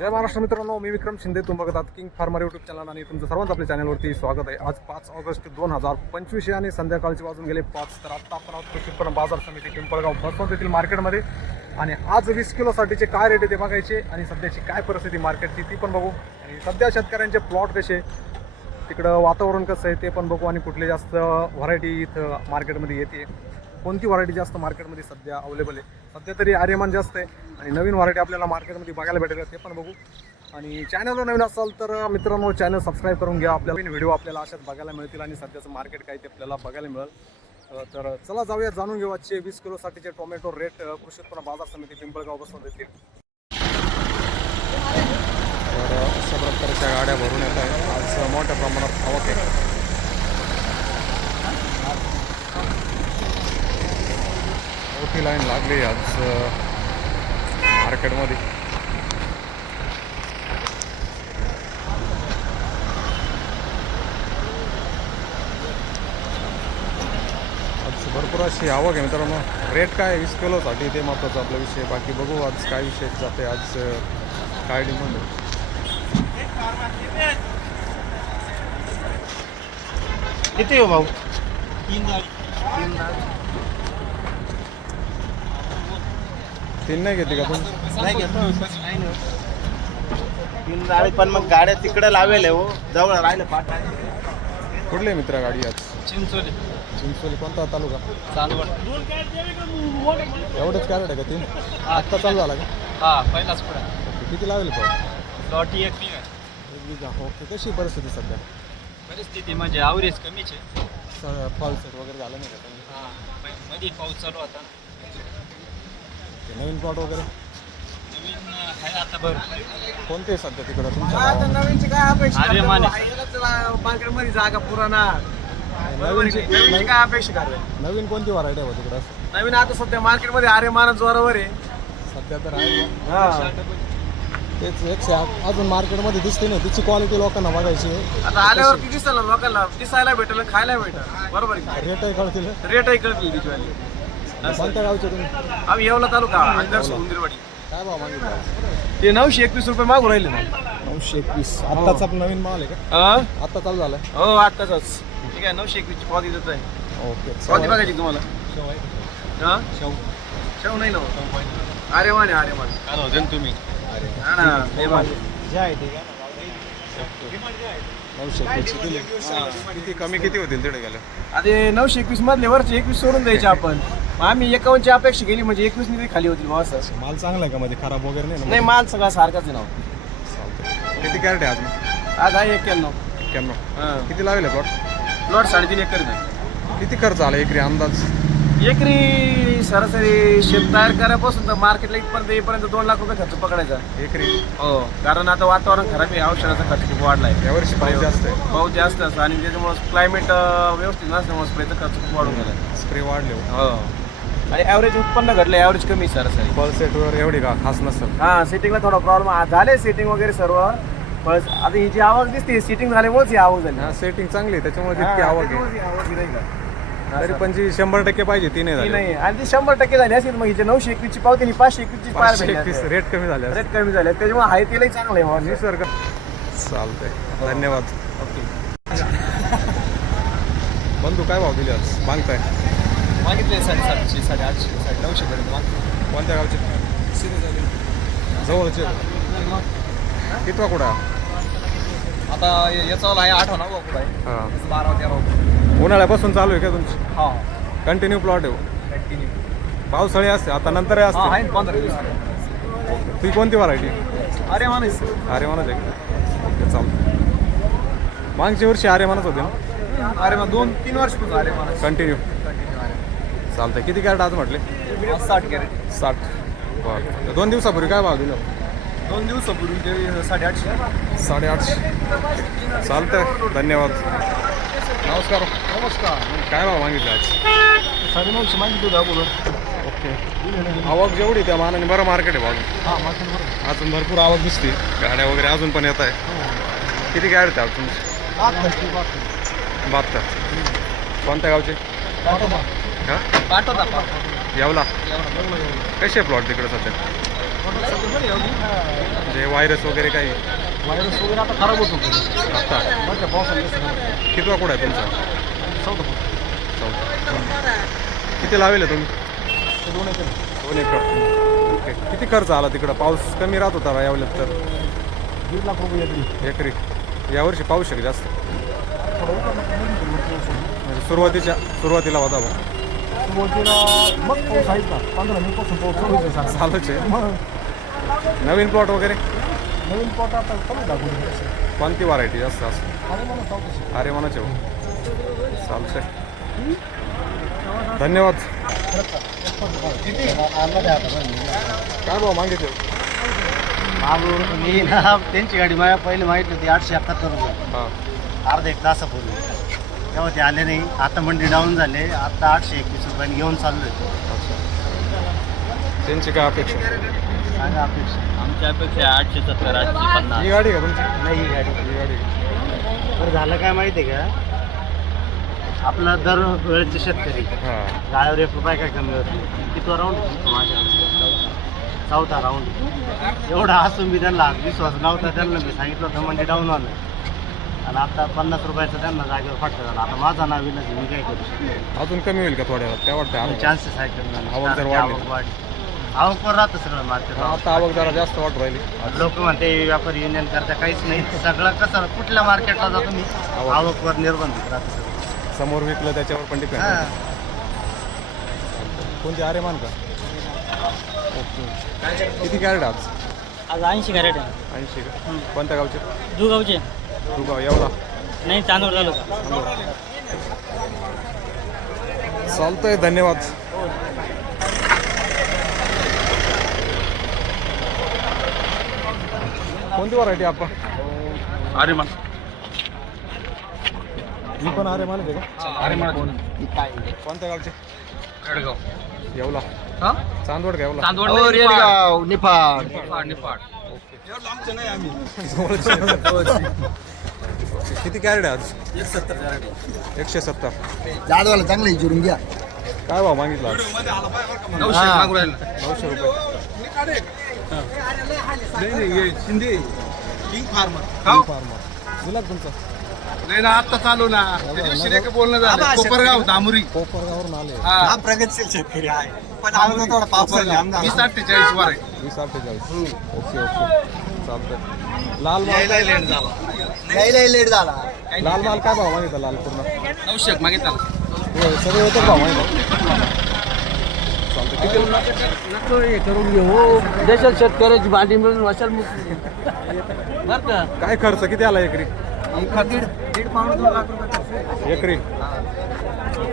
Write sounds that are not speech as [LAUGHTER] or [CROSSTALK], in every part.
जय महाराष्ट्र मित्रांनो मी विक्रम शिंदे तुम्ही बघतात किंग फार्मर यूट्यूब चॅनल आणि तुमचं सर्वांचं आपल्या चॅनलवरती स्वागत आहे. आज पाच ऑगस्ट दोन हजार पंचवीस आणि संध्याकाळची वाजून गेले पाच तर आत्ता आपण आहोत कृषी उत्पन्न बाजार समिती पिंपळगाव बसवंत येथील मार्केटमध्ये. आणि आज वीस किलोसाठीचे काय रेट आहे ते बघायचे आणि सध्याची काय परिस्थिती मार्केटची ती पण बघू. आणि सध्या शेतकऱ्यांचे प्लॉट कसे तिकडं वातावरण कसं आहे ते पण बघू आणि कुठले जास्त व्हरायटी इथं मार्केटमध्ये येते. कोणती व्हरायटी जास्त मार्केटमध्ये सध्या अवेलेबल आहे? सध्या तरी आर्यमान जास्त आहे आणि नवीन व्हरायटी आपल्याला मार्केटमध्ये बघायला भेटेल. ते पण बघू. आणि चॅनलवर नवीन असाल तर मित्रांनो चॅनल सबस्क्राईब करून घ्या. आपल्या नवीन व्हिडिओ आपल्याला अशाच बघायला मिळतील आणि सध्याचं मार्केट काय ते आपल्याला बघायला मिळेल. तर चला जाऊया जाणून घेऊ आजचे वीस किलोसाठीचे टोमॅटो रेट कृषी उत्पन्न बाजार समिती पिंपळगाव बसून देतील. तर अशा प्रकारच्या गाड्या भरून येत आहेत. आज मोठ्या प्रमाणात आवक आहे. मोठी लाईन लागली आज मार्केटमध्ये. आज भरपूर अशी आवक आहे मित्रांनो. रेट काय? वीस किलोसाठी ते महत्त्वाचा आपला विषय. बाकी बघू आज काय विषय जाते आज काय डिमांड किती हो भाऊ? तीन नाही घेते का तुम्ही नाही घेतो तीन जाळे पण मग गाड्या तिकडे लावेल हो. जवळ राहिलं पाठ कुठले मित्र गाडी आज? चिंचोली. चिंचोली कोणता तालुका? एवढंच कॅरेट आहे का तीन? आत्ता चालू झाला का? हा पहिलाच पुढे. किती लावेल पण लॉटी एक ओके. कशी परिस्थिती सध्या? परिस्थिती म्हणजे आवरेज कमीच आहे. फॉल सेट वगैरे झालं नाही का? मध्ये पाऊस चालू होता. ते नवीन प्लॉट वगैरे नवीन आहे आता बरं कोणते सध्या तिकडं तुमच्या? नवीनची काय अपेक्षा अरे माने. मार्केटमध्ये जागा पुराणा नवीनची नवीनची काय अपेक्षा नवीन कोणती व्हरायटी आहे तिकडं नवीन आता सध्या मार्केटमध्ये अरे मानत जोरावर आहे सध्या तर आहे बा. तेच एकशे आठ अजून मार्केटमध्ये दिसते नाही तिची क्वालिटी लोकांना बघायची. आता आल्यावर ती दिसेल ना लोकांना दिसायला भेटेल खायला भेटेल बरोबर? रेटही कळतील रेटही कळतील तिची वाली. कोणत्या गावचे तुम्ही? आम्ही येवला तालुका उंदिरवाडी. काय भाव मागितला? ते नऊशे एकवीस रुपये मागू राहिले ना. नऊशे एकवीस. आत्ताच आपण नवीन माल आहे का? हा? आत्ता चालू झालाय हो आत्ताच ठीक आहे नऊशे एकवीसची पावती देत आहे ओके पावती बघायची तुम्हाला. हा? शेव. नाही ना अरे माने अरे माने काय होते तुम्ही? हा ना हे. नऊशे एकवीस किती कमी किती होतील तिकडे गेलं? हे नऊशे एकवीस मधले वरचे एकवीस सोडून द्यायचे आपण. मग आम्ही एकावन्नची अपेक्षा केली म्हणजे एकवीस तरी खाली होतील बुवा असं. माल चांगला आहे का मध्ये? खराब वगैरे नाही ना नाही माल सगळा सारखाच आहे ना. चालतंय किती कॅरेट आहे अजून? आज आहे एक्क्याण्णव. एक्क्याण्णव. हा. किती लावेल प्लॉट प्लॉट साडेतीन एकर आहे. किती खर्च आला एकरी अंदाज? एकरी सरासरी शेत तयार करायपासून तर मार्केटला इथपर्यंत येईपर्यंत दोन लाख रुपये खर्च पकडायचा. एकरी? हो. कारण आता वातावरण खराब आहे औषधाचा खर्च खूप वाढलाय. यावर्षी पाऊस जास्त आहे. पाऊस जास्त असतो आणि त्याच्यामुळे क्लायमेट व्यवस्थित नसल्यामुळे स्प्रेचा खर्च खूप वाढून गेला स्प्रे वाढले हो. आणि ॲव्हरेज उत्पन्न घडलं ॲव्हरेज कमी आहे सरासरी फॉल सेटवर एवढी का खास नसेल. हा सेटिंगला थोडा प्रॉब्लेम झाले सेटिंग वगैरे सर्व. पण आता ही जी आवक दिसते सेटिंग झाल्यामुळेच ही आवक झाली हा सेटिंग चांगली आहे त्याच्यामुळे हा, तितकी आवक आहे. ही ही? तरी पण जी शंभर टक्के पाहिजे ती नाही झाली. नाही आणि ती शंभर टक्के झाली असेल मग हिचे नऊशे एकवीसची पावती आणि पाचशे एकवीसची पार पाचशे एकवीस भेटली रेट कमी झाले. रेट कमी झाले. त्याच्यामुळे हाय तेलही चांगलं आहे बुवा. निसर्ग. चालतंय. धन्यवाद. बंधू काय भाव दिले आज? मागताय. मागितले साडेसातशे साडेआठशे साडे नऊशे पर्यंत कोणत्या गावचे? जवळचे. कितवा कुडा आता याचा आहे आठवा नववा कुठं आहे? हा. बारा तेरा उन्हाळ्यापासून चालू आहे का तुमची? हा. कंटिन्यू प्लॉट आहे कंटिन्यू पावसाळी असते आता नंतरही हा असते आहे ना पंधरा दिवस. ती कोणती व्हरायटी अरे माणूस अरे म्हणत आहे का? चालतं मागच्या वर्षी अरे म्हणत होते ना? अरे मग दोन तीन वर्ष कुठं अरे माणूस कंटिन्यू चालतंय. किती कॅरेट आज म्हटले? साठ कॅरेट. साठ. बरं दोन दिवसापूर्वी काय भाव दिला? दोन दिवसापूर्वी ते साडेआठशे. साडेआठशे. चालतंय. धन्यवाद. नमस्कार. नमस्कार. काय भाव मागितलं आज? साडे नऊशे मागितली होती अगोदर. ओके. आवक जेवढी त्या मानाने बरं मार्केट आहे बाजून हा बरोबर अजून भरपूर आवक दिसते. गाड्या वगैरे अजून पण येत आहे. किती गाड्या आहेत तुमची? बहात्तर कोणत्या गावचे? पाठवता यावला? कसे प्लॉट तिकडे सध्या? म्हणजे व्हायरस वगैरे काही? व्हायरस वगैरे आता खराब होतो आता? कितवा कुठं आहे तुमचा? चौथा. चौथा. किती लावेल तुम्ही? दोन एकर. दोन एकर. ओके. किती खर्च आला तिकडं? पाऊस कमी राहत होता यावेळेस तर? दीड लाख रुपये एकरी. एकरी. यावर्षी पाऊस आहे जास्त. म्हणजे सुरुवातीच्या सुरुवातीला होता बा. सुरुवातीला मग पाऊस पंधरा मे पासून पाऊस चालू आहे. सारखा. [LAUGHS] चालूच आहे. मग नवीन प्लॉट वगैरे? नवीन पॉट आता चालू दाखवून कोणती व्हरायटी जास्त असं? अरे मला चौकशी अरे म्हणाचे हो. चालतंय धन्यवाद. काय भाऊ मागितले? मी ना त्यांची गाडी माझ्या पहिले माहिती होती आठशे एकाहत्तर रुपये. हां. अर्धा एक तासापूर्वी. तेव्हा ते आले नाही. आता मंडी डाऊन झाले. आता आठशे एकवीस रुपयांनी घेऊन चाललोय. त्यांची काय अपेक्षा? सांगा अपेक्षा? आमच्या अपेक्षा आठशे सत्तर आठशे पन्नास. ही गाडी का तुमची? नाही ही गाडी ही गाडी. बरं झालं काय माहिती आहे का? आपला दर वेळेचे शेतकरी. हां. गाड्यावर एक रुपये काय कमी होत नाही. किती राऊंड माझ्या. चौथा राऊंड एवढा असून मी त्यांना विश्वास नव्हता. त्यांना मी सांगितलं होतं म्हणजे डाऊन आलं आणि आता पन्नास रुपयाचं त्यांना जागेवर फाटलं झालं आता माझा नाव येईल मी काय करू शकतो? अजून कमी होईल का थोड्या वेळात? काय वाटतं? चान्सेस आहे कमी आवक जर होण्याचे. वाढली. आवक वाढली. आवक वर राहतं सगळं मार्केट आता आवक जरा जास्त वाटू राहिली. लोक म्हणते व्यापारी युनियन करता काहीच नाही. सगळं कसं कुठल्या मार्केटला जातो मी? आवक. आवकवर निर्बंधित राहतं सगळं. समोर विकलं त्याच्यावर पण डिपेंड हां. कोणती? आरेमान का? ओके. किती कॅरेट आज? आज ऐंशी कॅरेट आहे. ऐंशी का? कोणत्या गावचे? दुगावचे तू गाव एवढा? नाही चांदोड तालुका. चालतंय धन्यवाद. कोणती व्हरायटी आपण? अरे मग मी पण आरे मानते का? अरे मग कोणत्या गावचे? खडगाव. येवला. हा? चांदवड का येवला? चांदवड हो, रेडगाव निफाड. निफाड निफाड. [LAUGHS] किती कॅरेट आहे आज? एकशे सत्तर. जाधवाला चांगलं विचारून घ्या. काय भाव मागितला आज? नऊशे रुपये शिंदे. किंग फार्मर फार्मर तुमचा. नाही ना आता चालू ना. त्या दिवशी नाही का बोलणं झालं? कोपरगाव दामुरी. कोपरगावरून आले. हा प्रगतशील शेतकरी आहे. पण आम्हाला थोडा पावसाळा वीस अठ्ठेचाळीस वर आहे. वीस अठ्ठेचाळीस. Okay okay. चालतंय. लाल माल लेट झाला. लेट झाला. लाल माल काय भाव मागितला लाल पूर्ण? नऊशे मागितला. हे सगळे होतं भाव मागितला? चालतंय. किती करून घेऊ देशात शेतकऱ्याची भांडी मिळून वशाल मुक्ती बरं का? काय खर्च? किती आला एकरी? दीड दोन लाख रुपये एकरी.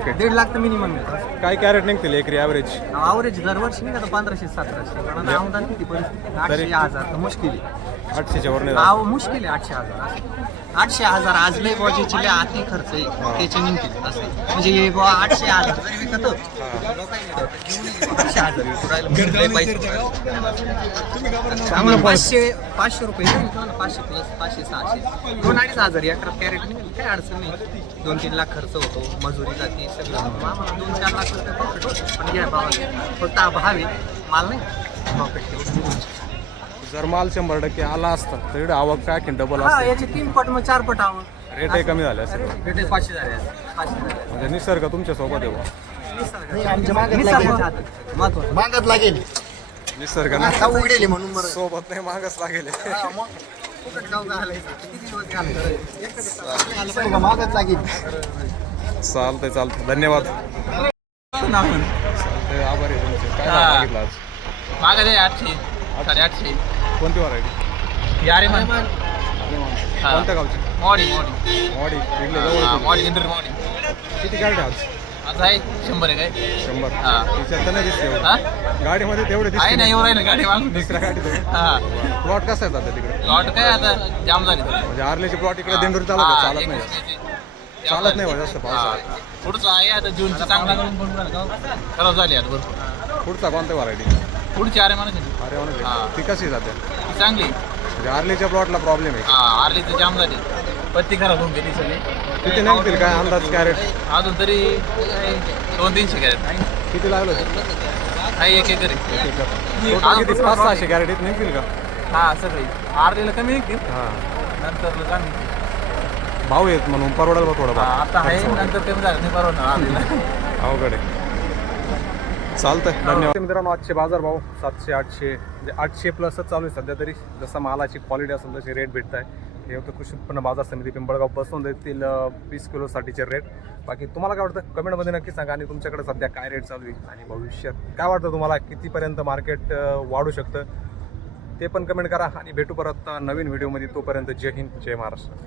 ओके दीड लाख तर मिनिमम काय कॅरेट निघतील एकरी ॲव्हरेज आवरेज दरवर्षी नाही का पंधराशे सतराशे. कारण किती परिस्थिती? आठशे हजार तर मुश्किल आहे. आठशेच्या वर नाही आव मुश्किल आहे आठशे हजार. असं. आठशे हजार आज लय बॉजेचे लय अति खर्च आहे. त्याचे निघतील असं. म्हणजे हे बुवा आठशे हजार जरी विकत आठशे हजार विकू राहिलं म्हणजे चांगलं पाचशे पाचशे रुपये पाचशे प्लस पाचशे सहाशे. दोन अडीच हजार एकरात कॅरेट निघेल काही अडचण नाही. दोन तीन लाख खर्च होतो मजुरी जाते सगळं. आम्हाला दोन चार लाख रुपये प्रॉफिट होतो. पण घ्या बाबा फक्त हा भाव आहे. माल नाही. प्रॉफिट जर माल शंभर टक्के आला असता तर आवक काय की डबल हा असते? याचे तीन पट मग चार पट आवं रेटही कमी झाले असेल. भेटेल पाचशे झाले असते. पाचशे झाले म्हणजे निसर्ग तुमच्यासोबत येऊ महत्वाचं. मागत लागेल. निसर्ग आता उघडेल म्हणून बरं. सोबत नाही मागच लागेल. फुकट गाव घालायचं किती दिवस घालायचं मागत लागेल. चालतंय चालतंय. धन्यवाद. चालतंय आभारी आहे तुमचे. काय भाव हा. मागितला आज? मागे आठशे. कोणती व्हरायटी यारे मग कोणत्या गावची? मॉडी मॉडी मॉडी इकडे जवळ. मॉडी इंटर मॉडी किती आहे आज? आज आहे शंभर आहे. काय शंभर. हा. तिच्यात तर नाही दिसते हा. गाडीमध्ये तेवढे आहे दिसते ना येऊ राहिलं गाडी मागून दुसऱ्या गाडीत हा. प्लॉट कसा आहे सध्या तिकडे? लॉट काय आता? जाम झाली म्हणजे आर्लेचे प्लॉट इकडे दिंडोरी चालत हा, आहे, चालत नाही चालत नाही बा जास्त पावसाळ्यात. पुढचं आहे आता जूनचं चांगला. खराब झाली आता भरपूर. पुढचा कोणत्या व्हरायटी पुढची अरे म्हणा अरे हा. ती कशी जाते चांगली म्हणजे आर्लीच्या प्लॉटला प्रॉब्लेम आहे. हा आरली तर जाम झाली. पत्ती खराब होऊन गेली सगळी. किती निघतील काय अंदाज कॅरेट अजून तरी काय दोन तीनशे कॅरेट किती लागलं होतं? आहे. एक एकर. आहे. टोटल किती? पाच सहाशे कॅरेट निघतील का? हा सगळी. आरलेलं कमी निघतील हां. नंतर कमी. भाव आहेत म्हणून परवडेल बा थोडं आता आहे नंतर कमी झालं नाही आरलेलं अवघड आहे. चालतंय. धन्यवाद. मित्रांनो आजचे बाजार भाव सातशे आठशे म्हणजे आठशे प्लसच चालू आहे सध्या तरी. जसं मालाची क्वालिटी असेल तसे रेट भेटत आहे हे होतं कृषी उत्पन्न बाजार समिती पिंपळगाव बसवून देतील वीस किलोसाठीचे रेट बाकी तुम्हाला काय वाटतं? कमेंटमध्ये नक्की सांगा आणि तुमच्याकडे सध्या काय रेट चालू आहे आणि भविष्यात काय वाटतं तुम्हाला? कितीपर्यंत मार्केट वाढू शकतं? ते पण कमेंट करा आणि भेटू परत नवीन व्हिडिओमध्ये तोपर्यंत जय हिंद जय महाराष्ट्र.